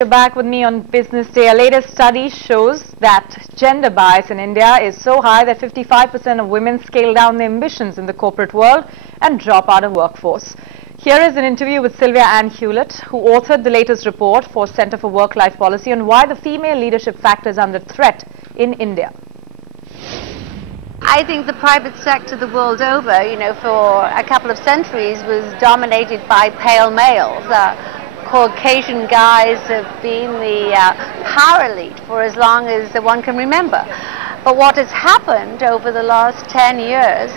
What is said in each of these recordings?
You're back with me on Business Day. A latest study shows that gender bias in India is so high that 55% of women scale down their ambitions in the corporate world and drop out of workforce. Here is an interview with Sylvia Ann Hewlett, who authored the latest report for Center for Work-Life Policy on why the female leadership factor is under threat in India. I think the private sector the world over, for a couple of centuries was dominated by pale males. Caucasian guys have been the power elite for as long as one can remember. But what has happened over the last 10 years,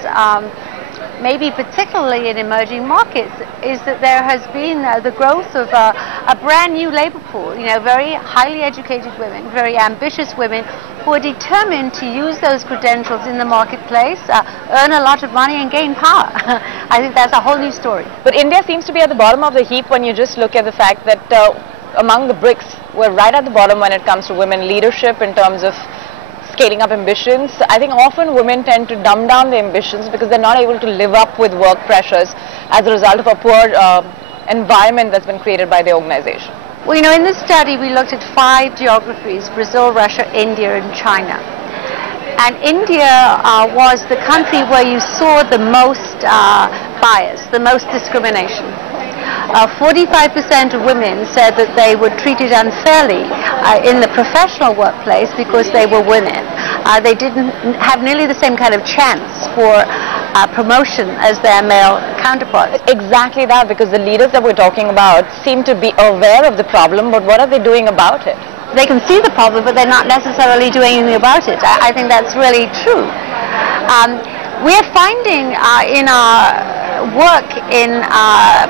maybe particularly in emerging markets, is that there has been the growth of a brand new labor pool, very highly educated women, very ambitious women who are determined to use those credentials in the marketplace, earn a lot of money and gain power. I think that's a whole new story. But India seems to be at the bottom of the heap when you just look at the fact that among the BRICS, we're right at the bottom when it comes to women leadership in terms of scaling up ambitions. I think often women tend to dumb down their ambitions because they're not able to live up with work pressures as a result of a poor environment that's been created by the organization. Well, in this study we looked at 5 geographies: Brazil, Russia, India and China. And India was the country where you saw the most bias, the most discrimination. 45% of women said that they were treated unfairly in the professional workplace because they were women. They didn't have nearly the same kind of chance for promotion as their male counterparts. Exactly that, because the leaders that we're talking about seem to be aware of the problem, but what are they doing about it? They can see the problem, but they're not necessarily doing anything about it. I think that's really true. We're finding in our work in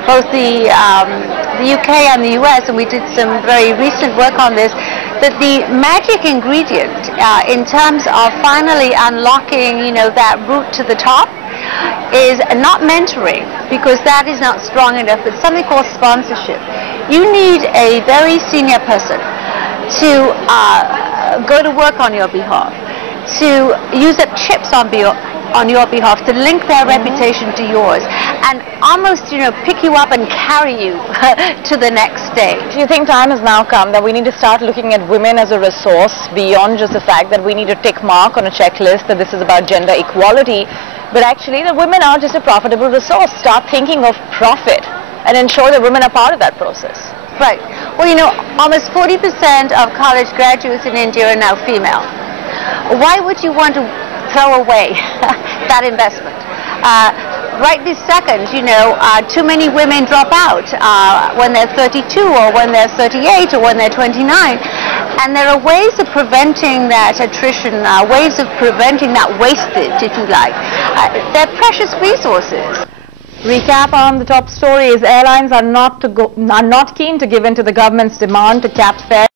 both the UK and the US, and we did some very recent work on this, that the magic ingredient in terms of finally unlocking, that route to the top is not mentoring, because that is not strong enough, but something called sponsorship. You need a very senior person to go to work on your behalf, to use up chips on your behalf, to link their reputation to yours, and almost, pick you up and carry you to the next stage. Do you think time has now come that we need to start looking at women as a resource beyond just the fact that we need a tick mark on a checklist that this is about gender equality, but actually that women are just a profitable resource? Start thinking of profit and ensure that women are part of that process. Right. Well, almost 40% of college graduates in India are now female. Why would you want to throw away that investment? Right this second, too many women drop out when they're 32 or when they're 38 or when they're 29. And there are ways of preventing that attrition, ways of preventing that wastage, if you like. They're precious resources. Recap on the top stories: airlines are not keen to give in to the government's demand to cap fares.